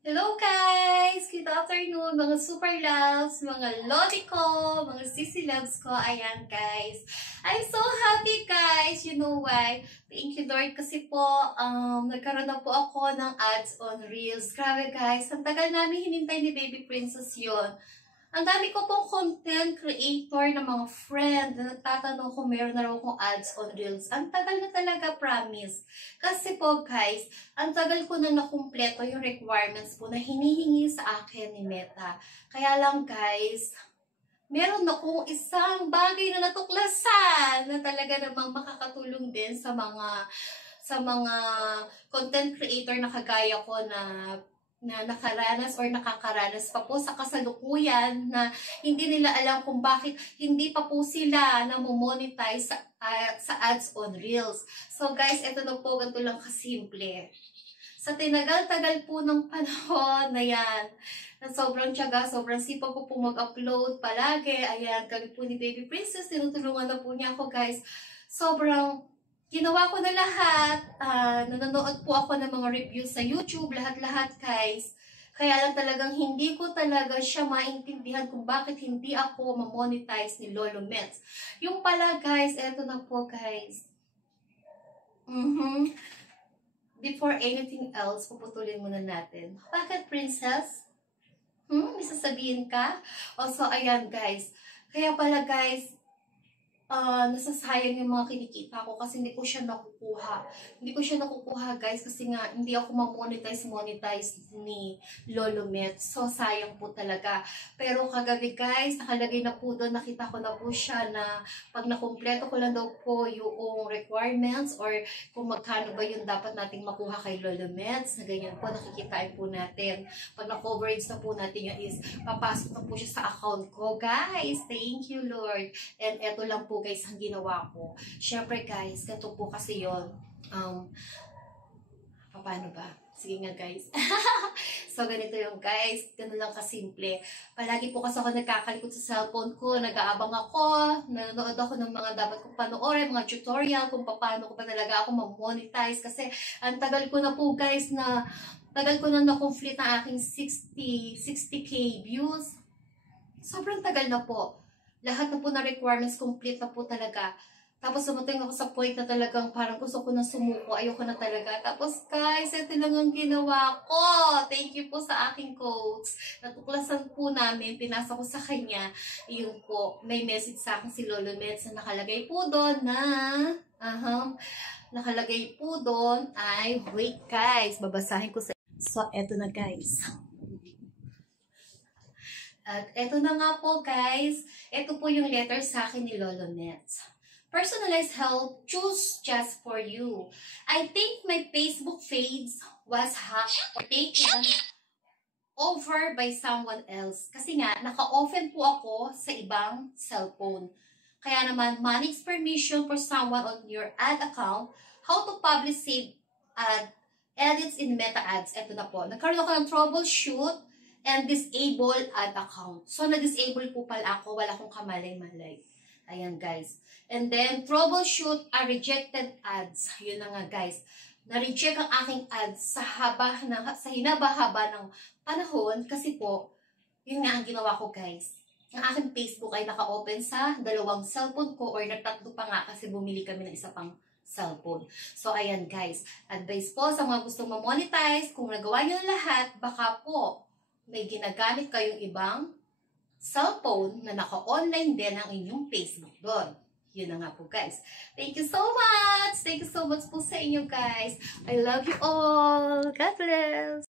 Hello guys! Good afternoon mga super loves, mga lodi ko, mga sissy loves ko. Ayan guys. I'm so happy guys. You know why? Thank you Lord kasi po nagkaroon na po ako ng ads on Reels. Grabe guys. Ang tagal namin hinintay ni Baby Princess yon. Ang dami ko pong content creator na mga friend na nagtatanong kung meron na raw akong ads on Reels. Ang tagal na talaga, promise. Kasi po guys, ang tagal ko na nakumpleto yung requirements po na hinihingi sa akin ni Meta. Kaya lang guys, meron akong isang bagay na natuklasan na talaga namang makakatulong din sa mga content creator na kagaya ko na nakaranas or nakakaranas pa po sa kasalukuyan na hindi nila alam kung bakit hindi pa po sila namo-monetize sa ads on Reels. So guys, ito na po, ganito lang kasimple. Sa tinagal-tagal po ng panahon na yan, na sobrang tiyaga, sobrang sipag ko po mag-upload palagi. Ayan, kami po ni Baby Princess, tinutulungan na po niya ako guys. Sobrang ginawa ko na lahat. Nanonood po ako ng mga reviews sa YouTube, lahat-lahat guys. Kaya lang talagang hindi ko talaga siya maintindihan kung bakit hindi ako ma-monetize ni Lolo Mets. Yung pala guys, eto na po guys. Before anything else, puputulin muna natin. Bakit princess? May sasabihin ka? Also, ayan guys. Kaya pala guys, nasasayang yung mga kinikita ko kasi hindi ko siya nakukuha. Hindi ko siya nakukuha guys kasi nga hindi ako ma-monetize ni Lolo Met. So sayang po talaga. Pero kagabi guys, nakalagay na po doon, nakita ko na po siya na pag nakumpleto ko lang daw po yung requirements or kung magkano ba yung dapat nating makuha kay Lolo Met. Na ganyan po, nakikitain po natin. Pag na-coverage na po natin yun is papasok na po siya sa account ko. Guys, thank you Lord. And eto lang po guys ang ginawa ko. Syempre guys, ganito po kasi yun. Paano ba? Sige nga guys. So ganito yung guys. Ganun lang kasimple. Palagi po kasi ako nagkakalikot sa cellphone ko. Nag-aabang ako. Nanonood ako ng mga dapat kong panoorin. Mga tutorial kung paano ko pa talaga ako ma-monetize. Kasi ang tagal ko na po guys na na-complete ang aking 60k views. Sobrang tagal na po. Lahat na po na requirements, complete na po talaga. Tapos sumating ako sa point na talagang parang gusto ko na sumuko. Ayoko na talaga. Tapos guys, ito lang ang ginawa ko. Thank you po sa aking coach. Natuklasan po namin. Pinasa ko sa kanya. Yun po. May message sa akin si Lolo Mets na nakalagay po doon na... nakalagay po doon ay... Wait guys, babasahin ko sa... So, eto na guys. At eto na nga po guys, eto po yung letter sa akin ni Lolo Mets. Personalized help, choose just for you. I think my Facebook feeds was hacked or taken over by someone else. Kasi nga, naka-open po ako sa ibang cellphone. Kaya naman, manage permission for someone on your ad account, how to publish save ad, edits in meta ads. Eto na po. Nagkaroon ako ng troubleshoot and disable ad account. So, na-disable po pala ako. Wala akong kamalay-malay. Ayan, guys. And then, troubleshoot a rejected ads. Yun na nga, guys. Na-reject ang aking ads sa hinaba-haba ng panahon kasi po, yun nga ang ginawa ko, guys. Ang aking Facebook ay naka-open sa dalawang cellphone ko or nagtatlo pa nga kasi bumili kami ng isa pang cellphone. So, ayan, guys. Advice po sa mga gustong ma-monetize. Kung nagawa nyo na lahat, baka po may ginagamit kayong ibang cellphone na naka-online din ang inyong Facebook doon. Yun na nga po guys. Thank you so much! Thank you so much po sa inyo guys. I love you all. God bless!